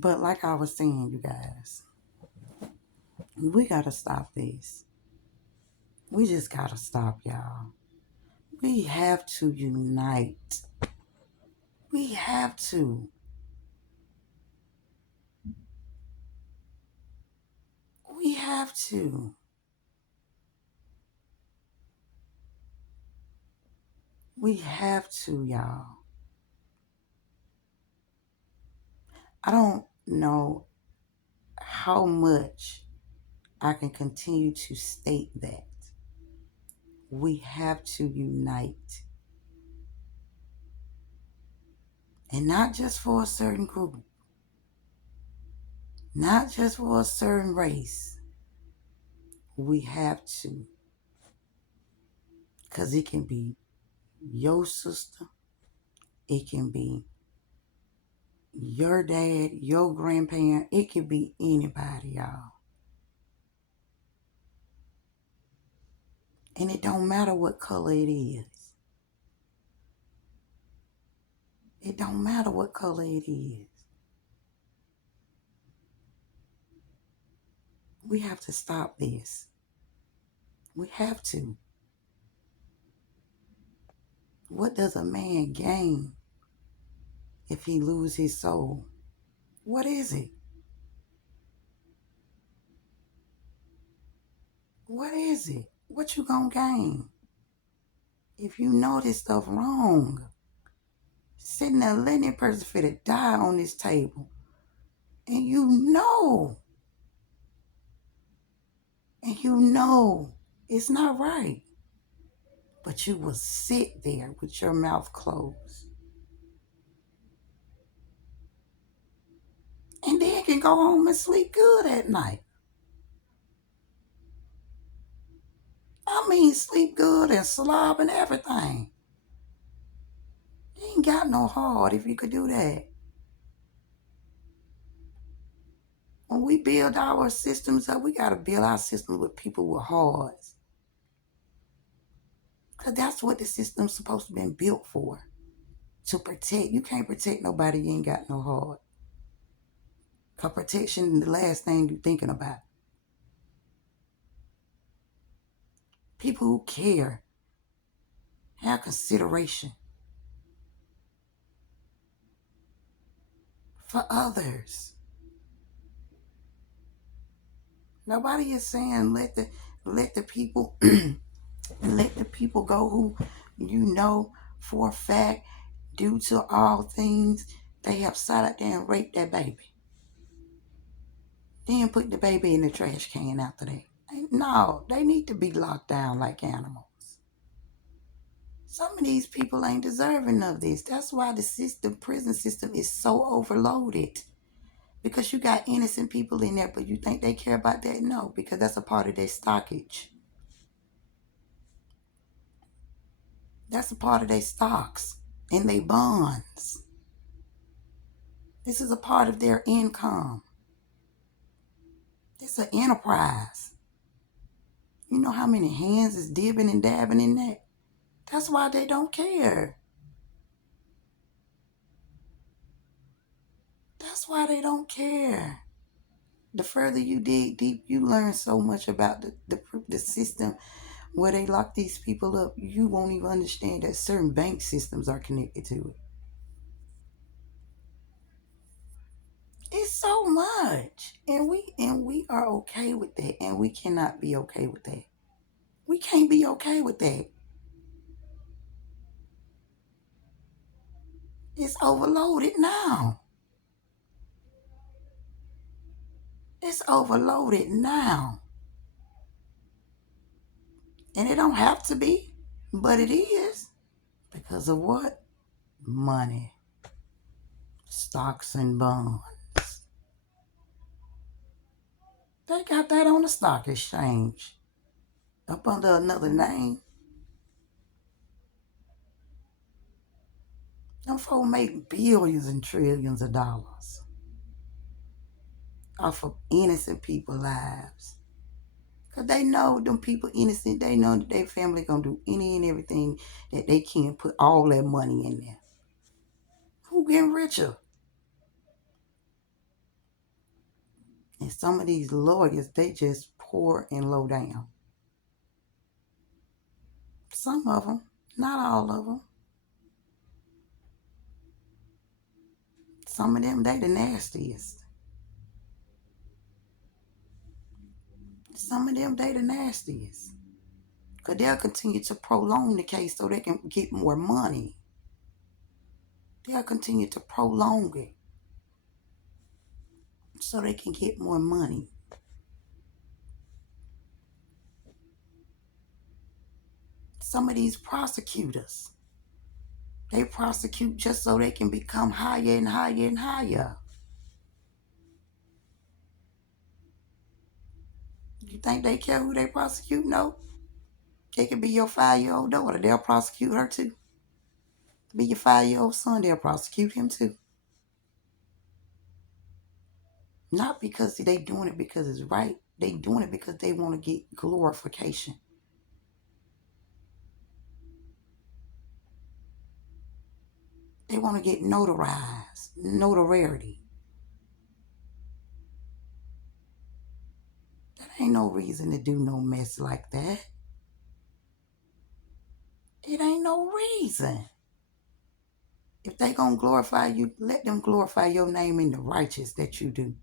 But like I was saying, you guys, we gotta stop this. We just gotta stop, y'all. We have to unite. We have to. We have to. We have to, y'all. I don't know how much I can continue to state that. We have to unite. And not just for a certain group, not just for a certain race. We have to. Because it can be your sister, it can be your dad, your grandparent, it can be anybody, y'all. And it don't matter what color it is. It don't matter what color it is. We have to stop this. We have to. What does a man gain if he lose his soul? What is it? What is it? What you gonna gain? If you know this stuff wrong, sitting there letting that person fit to die on this table, and you know it's not right, but you will sit there with your mouth closed, and then can go home and sleep good at night. I mean, sleep good and slob and everything. You ain't got no heart if you could do that. When we build our systems up, we got to build our systems with people with hearts. Because that's what the system's supposed to be built for. To protect. You can't protect nobody you ain't got no heart. Because protection is the last thing you're thinking about. People who care, have consideration for others. Nobody is saying let the people let the people go who you know for a fact, due to all things, they have sat out there and raped that baby. Then put the baby in the trash can after that. No, they need to be locked down like animals. Some of these people ain't deserving of this. That's why the prison system is so overloaded. Because you got innocent people in there, but you think they care about that? No, because that's a part of their stockage. That's a part of their stocks and their bonds. This is a part of their income. It's an enterprise. You know how many hands is dibbing and dabbing in that? That's why they don't care. That's why they don't care. The further you dig deep, you learn so much about the system where they lock these people up. You won't even understand that certain bank systems are connected to it. It's so much. And we are okay with that. And we cannot be okay with that. We can't be okay with that. It's overloaded now. It's overloaded now. And it don't have to be, but it is. Because of what? Money. Stocks and bonds. They got that on the stock exchange. Up under another name. Them folk make billions and trillions of dollars off of innocent people's lives. Because they know them people innocent. They know that their family going to do any and everything that they can, put all their money in there. Who getting richer? And some of these lawyers, they just poor and low down. Some of them, not all of them. Some of them, they the nastiest. Some of them, they the nastiest. Because they'll continue to prolong the case so they can get more money. They'll continue to prolong it so they can get more money. Some of these prosecutors, they prosecute just so they can become higher and higher and higher. You think they care who they prosecute? No. It could be your 5-year-old daughter. They'll prosecute her too. Be your 5-year-old son. They'll prosecute him too. Not because they doing it because it's right. They doing it because they want to get glorification. They want to get notarized, notoriety. That ain't no reason to do no mess like that. It ain't no reason. If they gonna glorify you, let them glorify your name in the righteous that you do.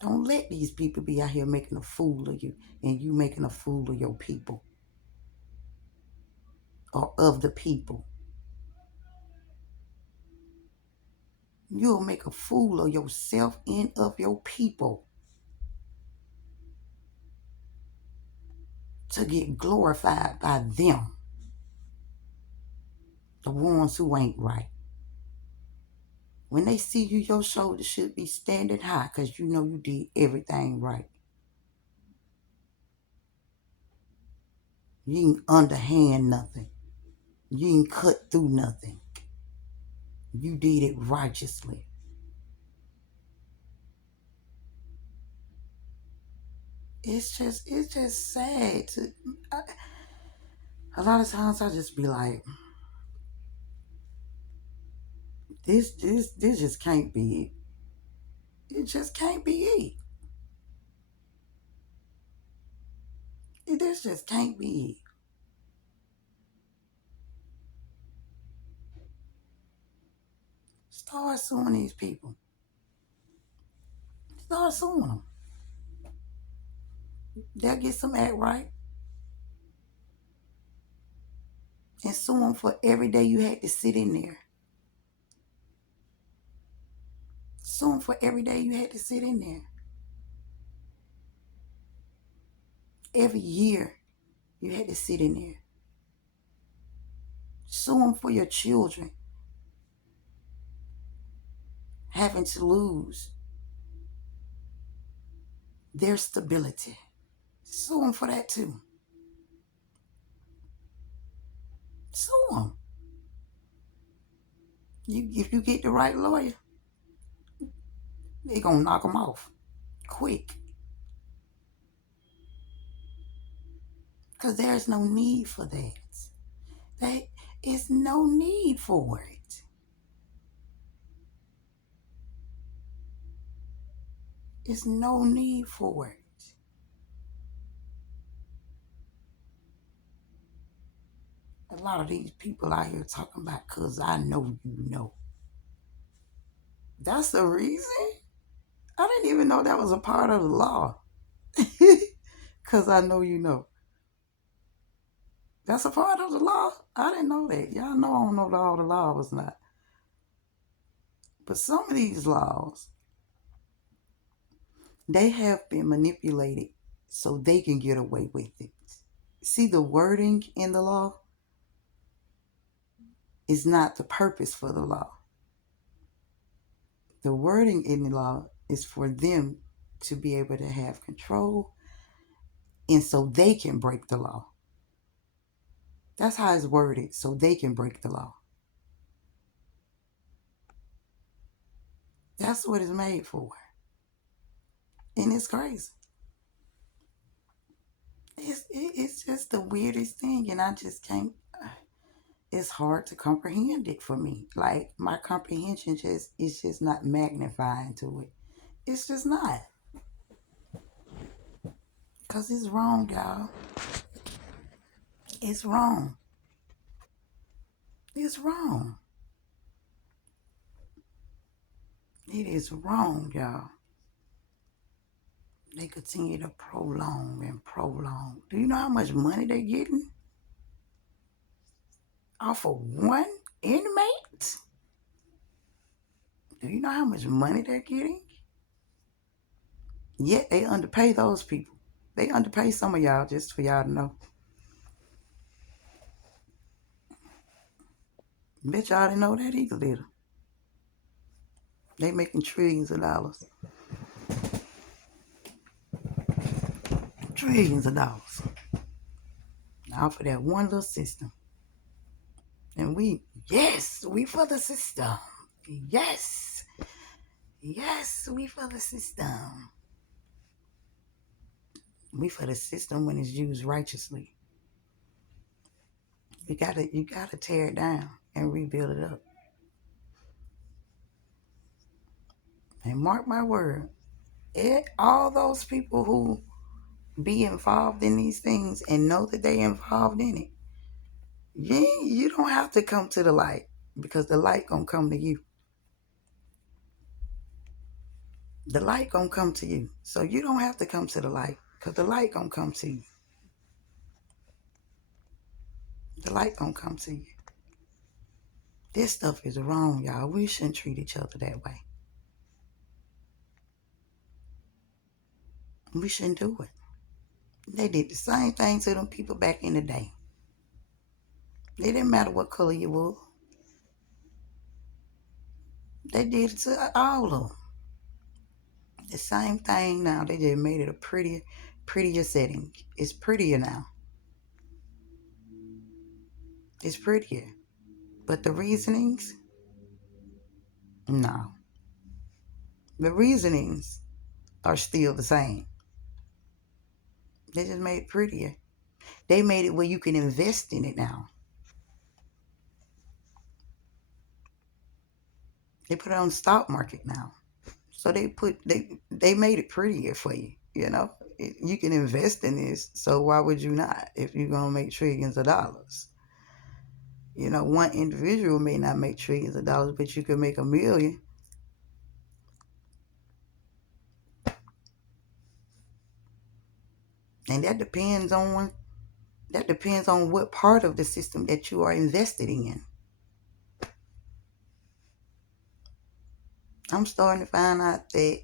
Don't let these people be out here making a fool of you and you making a fool of your people or of the people. You'll make a fool of yourself and of your people to get glorified by them, the ones who ain't right. When they see you, your shoulders should be standing high because you know you did everything right. You ain't underhand nothing. You ain't cut through nothing. You did it righteously. It's just sad. A lot of times I just be like, this just can't be it. It just can't be it. This just can't be it. Start suing these people. Start suing them. They'll get some act right. And sue them for every day you had to sit in there. Sue them for every day you had to sit in there. Every year you had to sit in there. Sue them for your children having to lose their stability. Sue them for that too. Sue them. If you get the right lawyer, they're going to knock them off quick. Because there's no need for that. There is no need for it. There's no need for it. A lot of these people out here talking about, because I know you know. That's the reason? I didn't even know that was a part of the law. Because I know you know. That's a part of the law? I didn't know that. Y'all know I don't know all the laws not. But some of these laws, they have been manipulated so they can get away with it. See, the wording in the law is not the purpose for the law. The wording in the law is for them to be able to have control and so they can break the law. That's how it's worded, so they can break the law. That's what it's made for. And it's crazy. It's just the weirdest thing, and I just can't. It's hard to comprehend it for me. Like, my comprehension is just not magnifying to it. It's just not. Because it's wrong, y'all. It's wrong. It's wrong. It is wrong, y'all. They continue to prolong and prolong. Do you know how much money they're getting off of one inmate? Do you know how much money they're getting? Yet they underpay those people. They underpay some of y'all, just for y'all to know. Bet y'all didn't know that either, did they? Making trillions of dollars. Trillions of dollars. Now for that one little system. And we for the system. Yes, we for the system. We for the system when it's used righteously. You gotta tear it down and rebuild it up. And mark my word, all those people who be involved in these things and know that they involved in it, you don't have to come to the light, because the light gonna come to you. The light gonna come to you. So you don't have to come to the light, because the light gonna come to you. The light gonna come to you. This stuff is wrong, y'all. We shouldn't treat each other that way. We shouldn't do it. They did the same thing to them people back in the day. It didn't matter what color you were. They did it to all of them. The same thing now. They just made it a prettier setting. It's prettier now. It's prettier. But the reasonings, no. The reasonings are still the same. They just made it prettier. They made it where you can invest in it now. They put it on the stock market now. So they made it prettier for you, you know? You can invest in this, so why would you not if you're going to make trillions of dollars? You know, one individual may not make trillions of dollars, but you could make $1 million. And that depends on what part of the system that you are invested in. I'm starting to find out that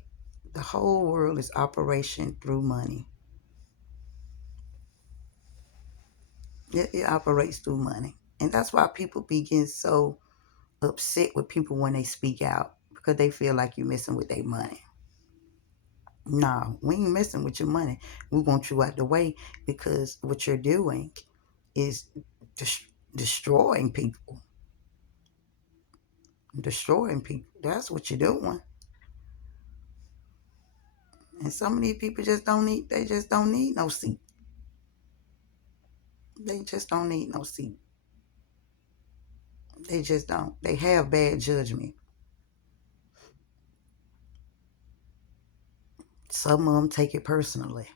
the whole world is operation through money. It operates through money. And that's why people begin so upset with people when they speak out, because they feel like you're messing with their money. No, we ain't messing with your money. We want you out the way, because what you're doing is destroying people. Destroying people. That's what you're doing. And some of these people just don't need no seat. They just don't need no seat. They just don't. They have bad judgment. Some of them take it personally.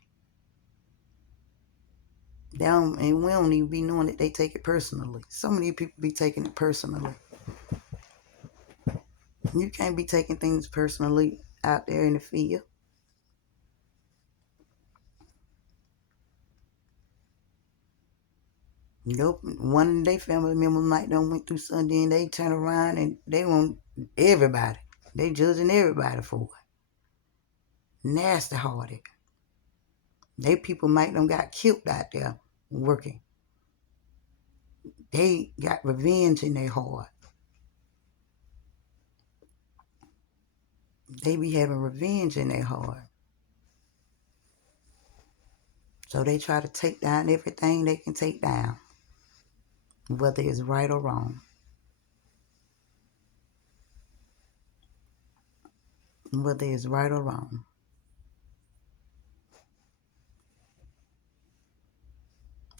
And we don't even be knowing that they take it personally. Some of these people be taking it personally. You can't be taking things personally out there in the field. Nope. One of their family members might done went through something, and they turn around and they want everybody. They judging everybody for it. Nasty hearted. They people might done got killed out there working. They got revenge in their heart. They be having revenge in their heart. So they try to take down everything they can take down, whether it's right or wrong. Whether it's right or wrong.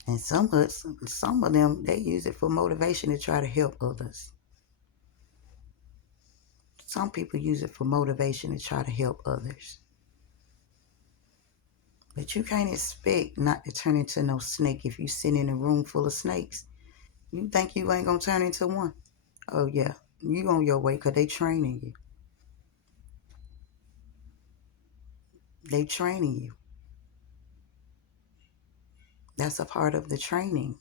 And some of them, they use it for motivation to try to help others. Some people use it for motivation to try to help others. But you can't expect not to turn into no snake if you sit in a room full of snakes. You think you ain't gonna turn into one? Oh yeah, you on your way because they training you. They training you. That's a part of the training.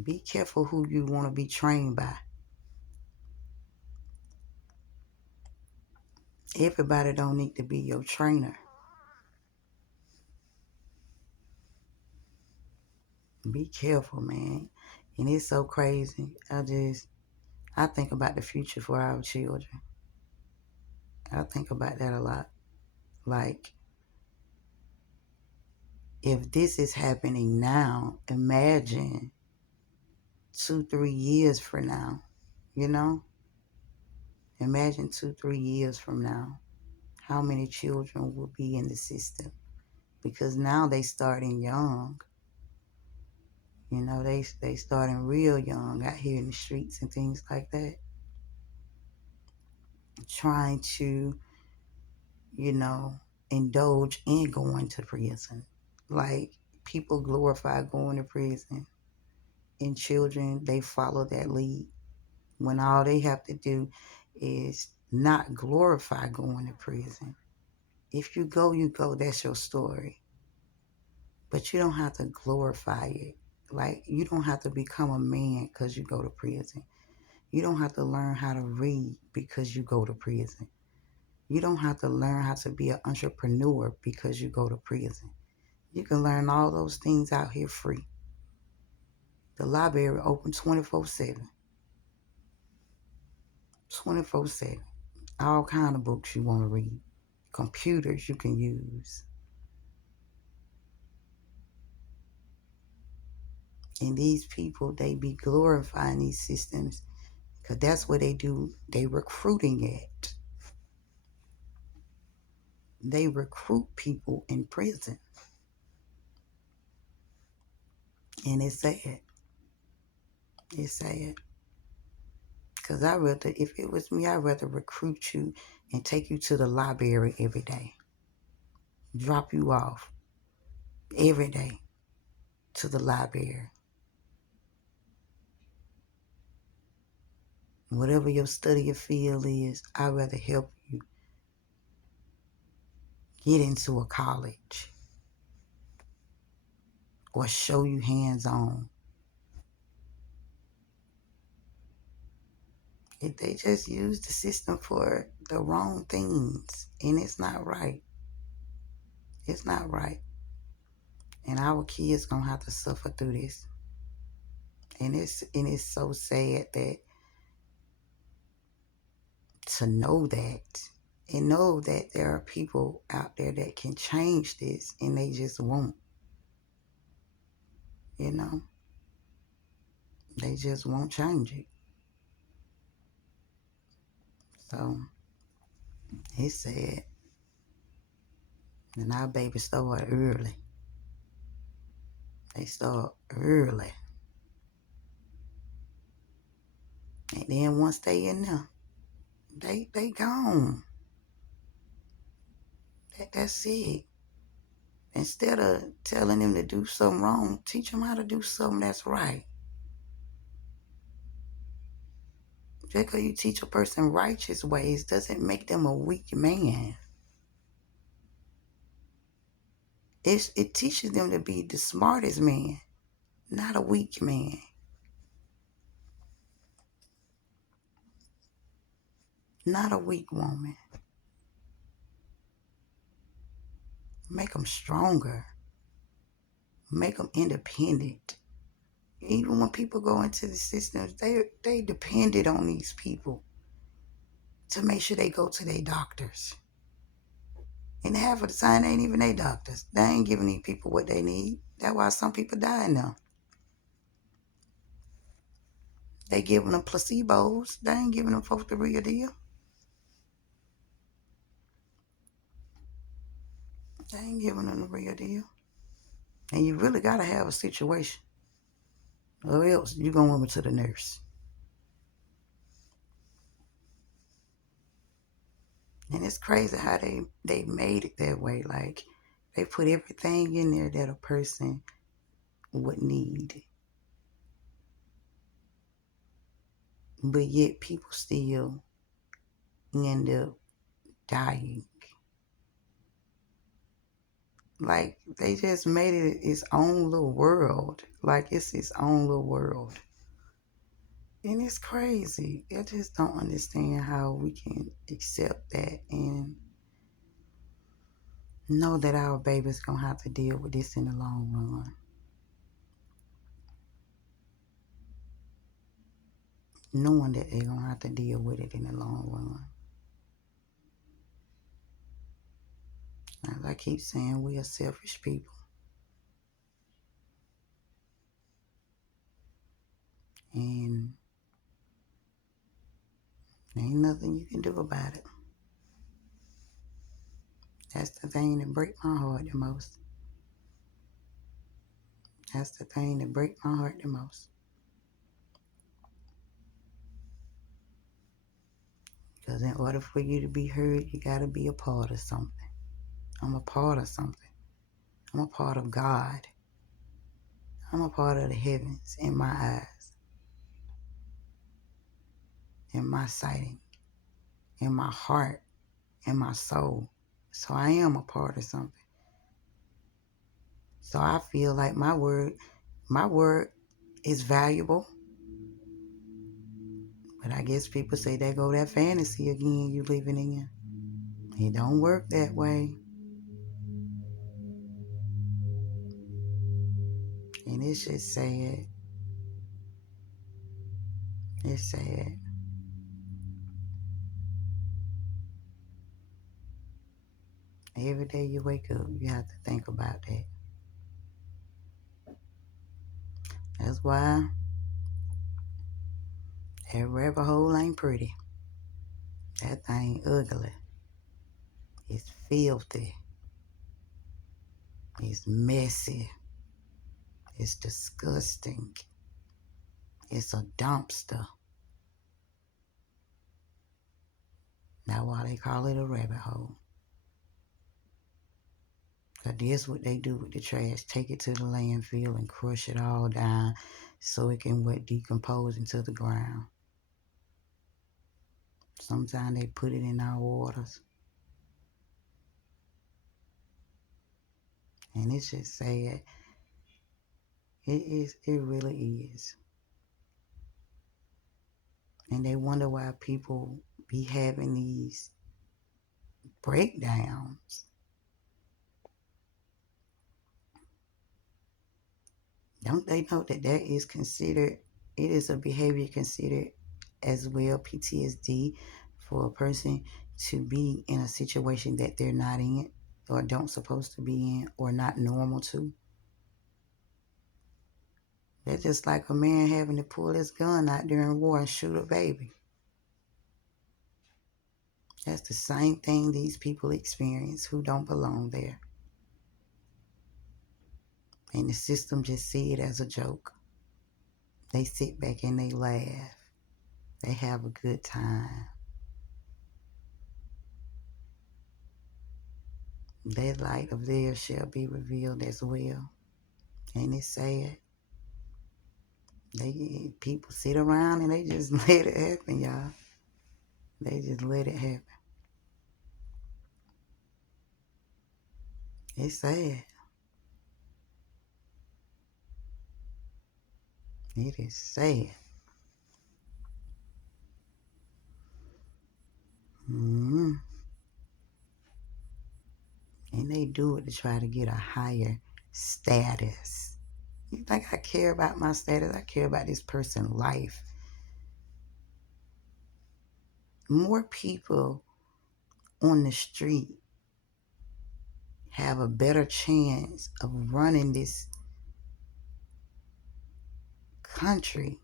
Be careful who you want to be trained by. Everybody don't need to be your trainer. Be careful, man. And it's so crazy. I think about the future for our children. I think about that a lot. Like, if this is happening now, imagine 2, 3 years from now, you know? Imagine 2, 3 years from now, how many children will be in the system? Because now they starting young. You know, they starting real young out here in the streets and things like that. Trying to, you know, indulge in going to prison. Like, people glorify going to prison, and children, they follow that lead when all they have to do is not glorify going to prison. If you go, you go. That's your story. But you don't have to glorify it. Like, you don't have to become a man because you go to prison. You don't have to learn how to read because you go to prison. You don't have to learn how to be an entrepreneur because you go to prison. You can learn all those things out here free. The library open 24/7. 24/7. All kind of books you want to read. Computers you can use. And these people, they be glorifying these systems because that's what they do. They recruiting at. They recruit people in prison. And it's sad. It's sad. Because if it was me, I'd rather recruit you and take you to the library every day. Drop you off every day to the library. Whatever your study field is, I'd rather help you get into a college or show you hands-on. They just use the system for the wrong things, and it's not right. It's not right. And our kids gonna have to suffer through this. And it's so sad that to know that and know that there are people out there that can change this and they just won't. You know? They just won't change it. So it's sad. And our babies start early. They start early. And then once they in there, they gone. That's it. Instead of telling them to do something wrong, teach them how to do something that's right. Just because you teach a person righteous ways doesn't make them a weak man. It teaches them to be the smartest man, not a weak man. Not a weak woman. Make them stronger. Make them independent. Even when people go into the systems, they depended on these people to make sure they go to their doctors. And half of the time, they ain't even their doctors. They ain't giving these people what they need. That's why some people die now. They giving them placebos. They ain't giving them folks the real deal. They ain't giving them the real deal. And you really got to have a situation. Or else you're going over to the nurse. And it's crazy how they made it that way. Like, They put everything in there that a person would need. But yet people still end up dying. Like they just made it its own little world. Like it's its own little world. And it's crazy. I just don't understand how we can accept that and know that our baby's gonna have to deal with this in the long run. Knowing that they're gonna have to deal with it in the long run. As I keep saying, we are selfish people. And there ain't nothing you can do about it. That's the thing that breaks my heart the most. That's the thing that breaks my heart the most. Because in order for you to be heard, you got to be a part of something. I'm a part of something. I'm a part of God. I'm a part of the heavens in my eyes, in my sighting, in my heart, in my soul. So I am a part of something. So I feel like my word is valuable. But I guess people say there go that fantasy again you living in. It don't work that way. And it's just sad. It's sad. Every day you wake up, you have to think about that. That's why that rabbit hole ain't pretty. That thing ugly. It's filthy. It's messy. It's disgusting. It's a dumpster. That's why they call it a rabbit hole. Because that's what they do with the trash. Take it to the landfill and crush it all down so it can decompose into the ground. Sometimes they put it in our waters. And it's just sad. It really is. And they wonder why people be having these breakdowns. Don't they know that is considered, it is a behavior considered as well PTSD for a person to be in a situation that they're not in or don't supposed to be in or not normal to? That's just like a man having to pull his gun out during war and shoot a baby. That's the same thing these people experience who don't belong there. And the system just see it as a joke. They sit back and they laugh. They have a good time. That light of theirs shall be revealed as well. And it's sad. People sit around and they just let it happen, y'all. They just let it happen. It's sad. It is sad. Mm-hmm. And they do it to try to get a higher status. You think I care about my status? I care about this person's life. More people on the street have a better chance of running this country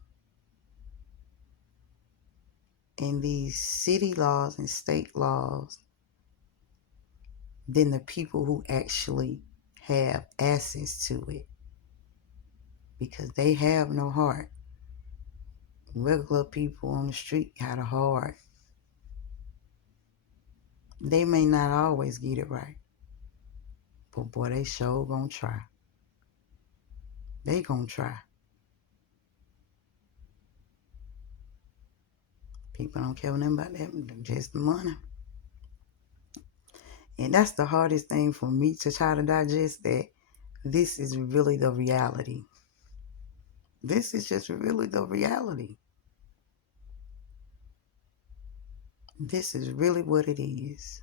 in these city laws and state laws than the people who actually have access to it, because they have no heart. Regular people on the street got a heart. They may not always get it right, But boy, they sure gonna try. They gonna try. People don't care nothing about that, just the money. And that's the hardest thing for me to try to digest, that this is really the reality. This is just really the reality. This is really what it is.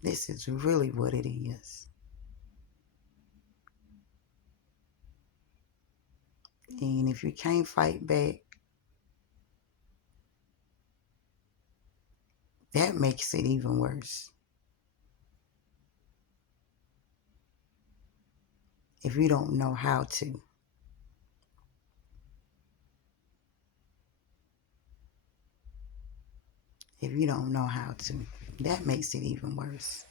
This is really what it is. And if you can't fight back, that makes it even worse. If you don't know how to. If you don't know how to, that makes it even worse.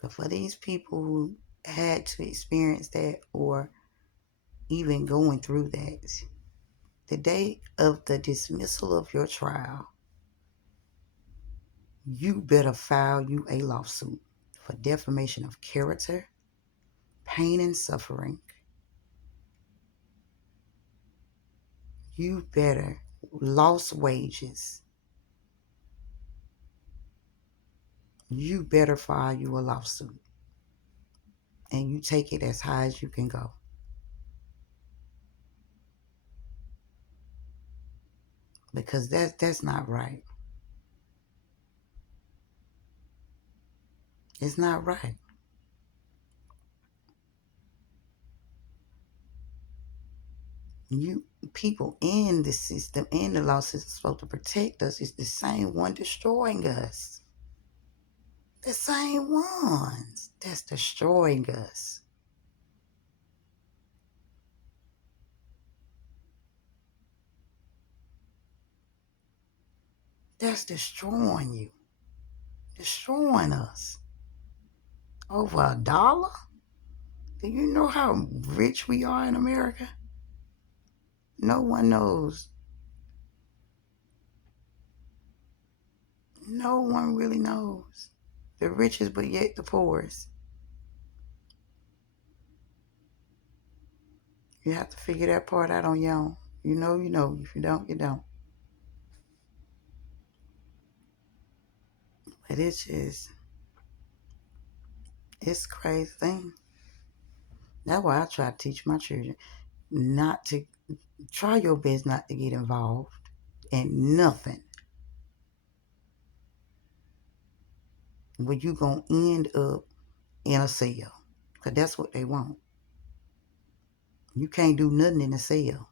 But for these people who had to experience that, or even going through that, the day of the dismissal of your trial, you better file you a lawsuit for defamation of character, pain and suffering. You better lost wages. You better file you a lawsuit, and you take it as high as you can go. Because that's not right. It's not right. You people in the system, in the law system, supposed to protect us. It's the same one destroying us. The same ones that's destroying us. That's destroying you. Destroying us. Over $1? Do you know how rich we are in America? No one knows. No one really knows. The richest, but yet the poorest. You have to figure that part out on your own. You know, you know. If you don't, you don't. But it's just, it's a crazy thing. That's why I try to teach my children not to, try your best not to get involved in nothing where you going to end up in a cell. Because that's what they want. You can't do nothing in a cell.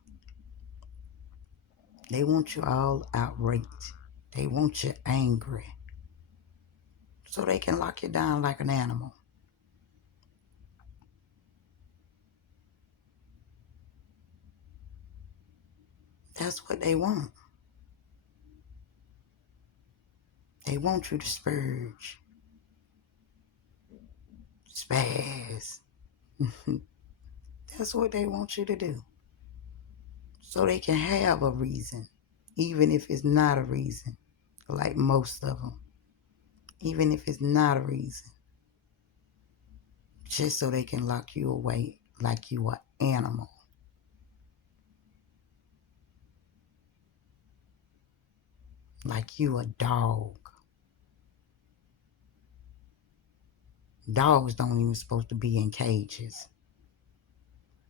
They want you all outraged. They want you angry. So they can lock you down like an animal. That's what they want. They want you to spurge, spaz. That's what they want you to do. So they can have a reason, even if it's not a reason, like most of them. Even if it's not a reason. Just so they can lock you away like you are an animal. Like you a dog. Dogs don't even supposed to be in cages.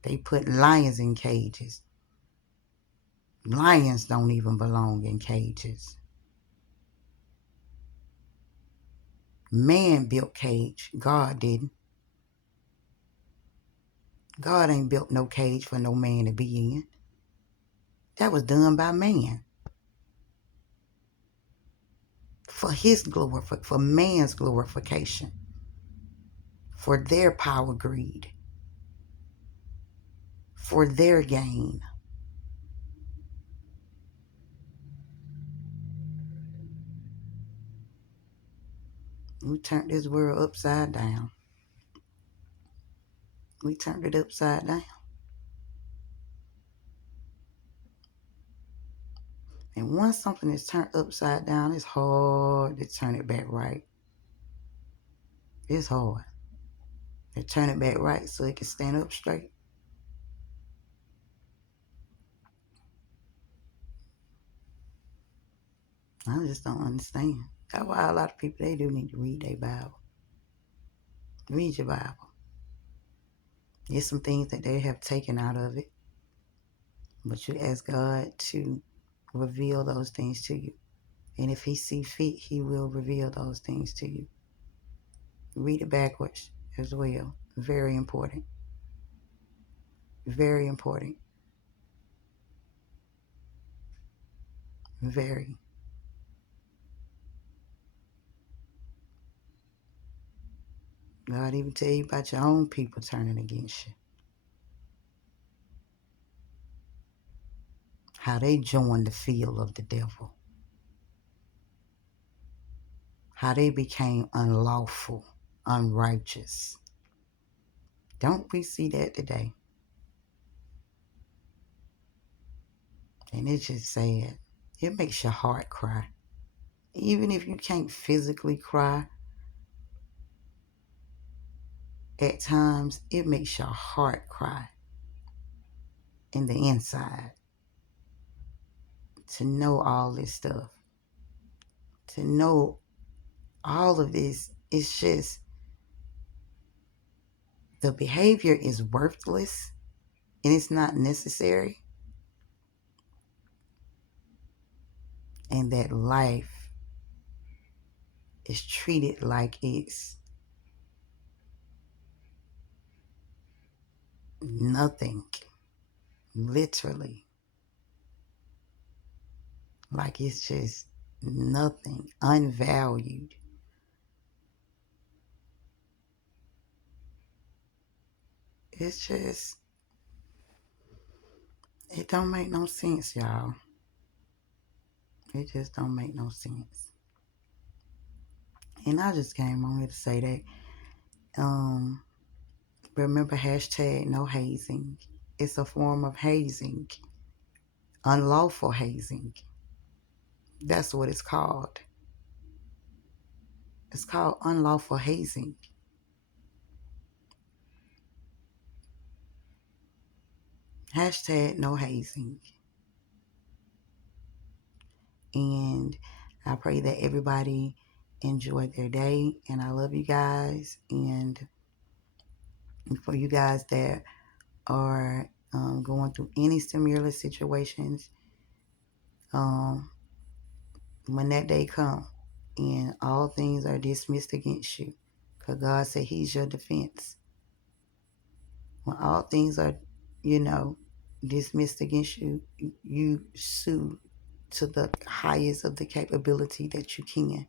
They put lions in cages. Lions don't even belong in cages. Man built cage. God didn't. God ain't built no cage for no man to be in. That was done by man. For his glory, for man's glorification. For their power greed. For their gain. We turned this world upside down. We turned it upside down. And once something is turned upside down, it's hard to turn it back right. It's hard. To turn it back right so it can stand up straight. I just don't understand. That's why a lot of people, they do need to read their Bible. Read your Bible. There's some things that they have taken out of it, but you ask God to reveal those things to you. And if he see fit, he will reveal those things to you. Read it backwards as well. Very important. Very important. Very. God even tell you about your own people turning against you. How they joined the field of the devil. How they became unlawful, unrighteous. Don't we see that today? And it's just sad. It makes your heart cry. Even if you can't physically cry, at times it makes your heart cry in the inside to know all this stuff. To know all of this, it's just the behavior is worthless and it's not necessary. And that life is treated like it's nothing, literally. Like it's just nothing, unvalued. It's just, it don't make no sense, y'all. It just don't make no sense. And I just came on here to say that, remember hashtag no hazing. It's a form of hazing, unlawful hazing. That's what it's called. It's called unlawful hazing. Hashtag no hazing. And I pray that everybody enjoyed their day. And I love you guys. And for you guys that are going through any similar situations, when that day comes and all things are dismissed against you, because God said he's your defense. When all things are, dismissed against you, you sue to the highest of the capability that you can,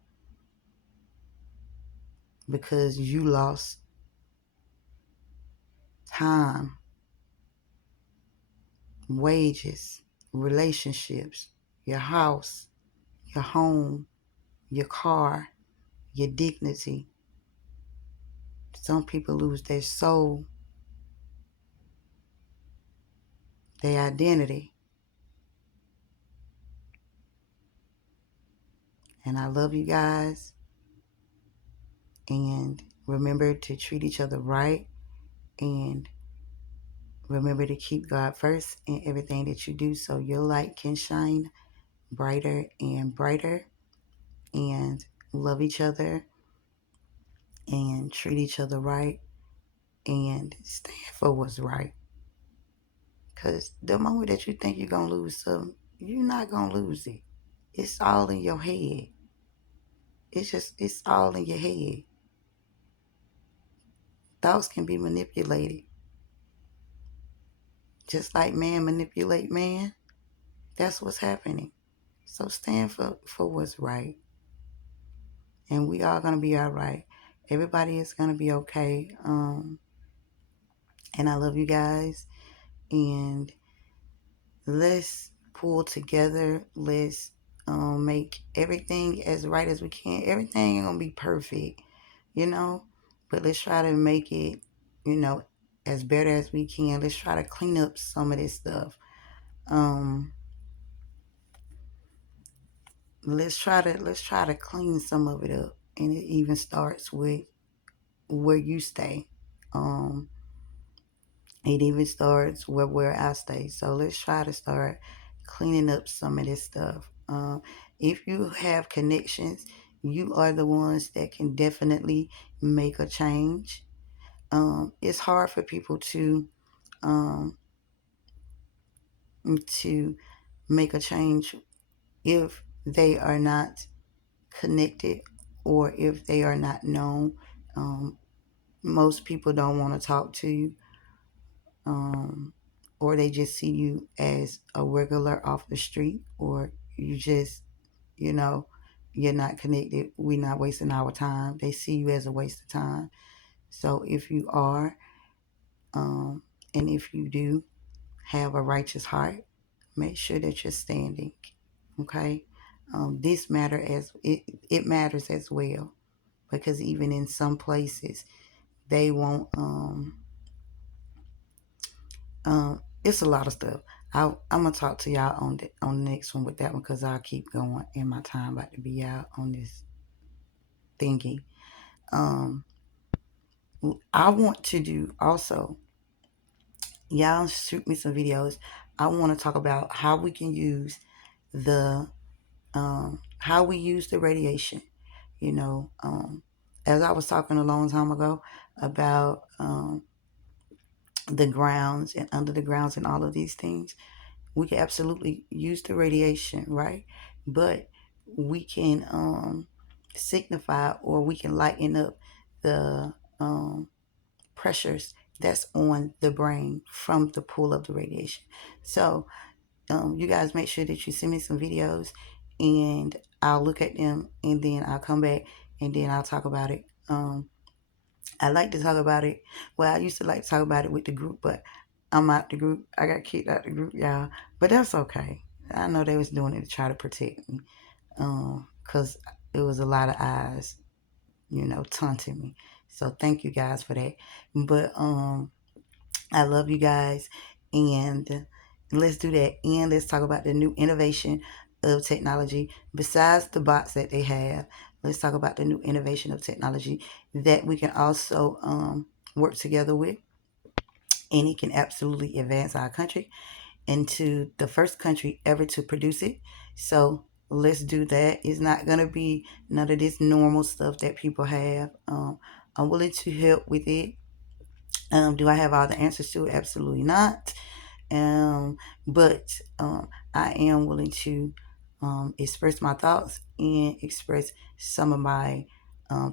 because you lost time, wages, relationships, your house, your home, your car, your dignity. Some people lose their soul, their identity. And I love you guys. And remember to treat each other right. And remember to keep God first in everything that you do so your light can shine brighter and brighter. And love each other and treat each other right and stand for what's right. Because the moment that you think you're going to lose something, you're not going to lose it. It's all in your head. It's all in your head. Thoughts can be manipulated. Just like man manipulate man, that's what's happening. So stand for what's right. And we are going to be all right. Everybody is going to be okay. And I love you guys. And let's pull together. Let's make everything as right as we can. Everything ain't going to be perfect, but let's try to make it, as better as we can. Let's try to clean up some of this stuff. Let's try to clean some of it up. And it even starts with where you stay. Um, it even starts where I stay. So let's try to start cleaning up some of this stuff. If you have connections, you are the ones that can definitely make a change. It's hard for people um, to make a change if they are not connected or if they are not known. Um, Most people don't want to talk to you, um, or they just see you as a regular off the street, or you just, you know, you're not connected. We're not wasting our time. They see you as a waste of time. So if you are, and if you do have a righteous heart, make sure that you're standing. Okay, this it matters as well, because even in some places they won't. It's a lot of stuff. I'm gonna talk to y'all on the next one with that one, because I'll keep going and my time about to be out on this thingy. Um, I want to do also. Y'all shoot me some videos. I want to talk about how we can use the how we use the radiation. You know, as I was talking a long time ago about the grounds and under the grounds and all of these things, we can absolutely use the radiation, right? But we can signify, or we can lighten up the pressures that's on the brain from the pull of the radiation. So you guys make sure that you send me some videos, and I'll look at them, and then I'll come back, and then I'll talk about it. I like to talk about it. Well, I used to like to talk about it with the group, but I'm out the group. I got kicked out the group, y'all. But that's okay. I know they was doing it to try to protect me, because it was a lot of eyes, taunting me. So thank you guys for that. But I love you guys, and let's do that. And let's talk about the new innovation of technology. Besides the bots that they have, let's talk about the new innovation of technology that we can also work together with, and it can absolutely advance our country into the first country ever to produce it. So let's do that. It's not going to be none of this normal stuff that people have. I'm willing to help with it. Do I have all the answers to it? Absolutely not. But I am willing to express my thoughts and express some of my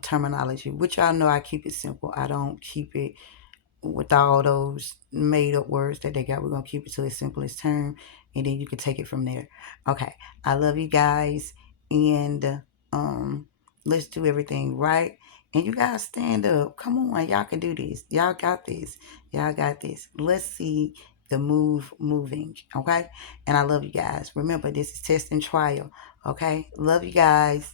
terminology, which I know I keep it simple. I don't keep it with all those made up words that they got. We're going to keep it to its simplest term, and then you can take it from there. Okay. I love you guys, and let's do everything right. And you guys stand up. Come on. Y'all can do this. Y'all got this. Y'all got this. Let's see the moving. Okay. And I love you guys. Remember, this is test and trial. Okay. Love you guys.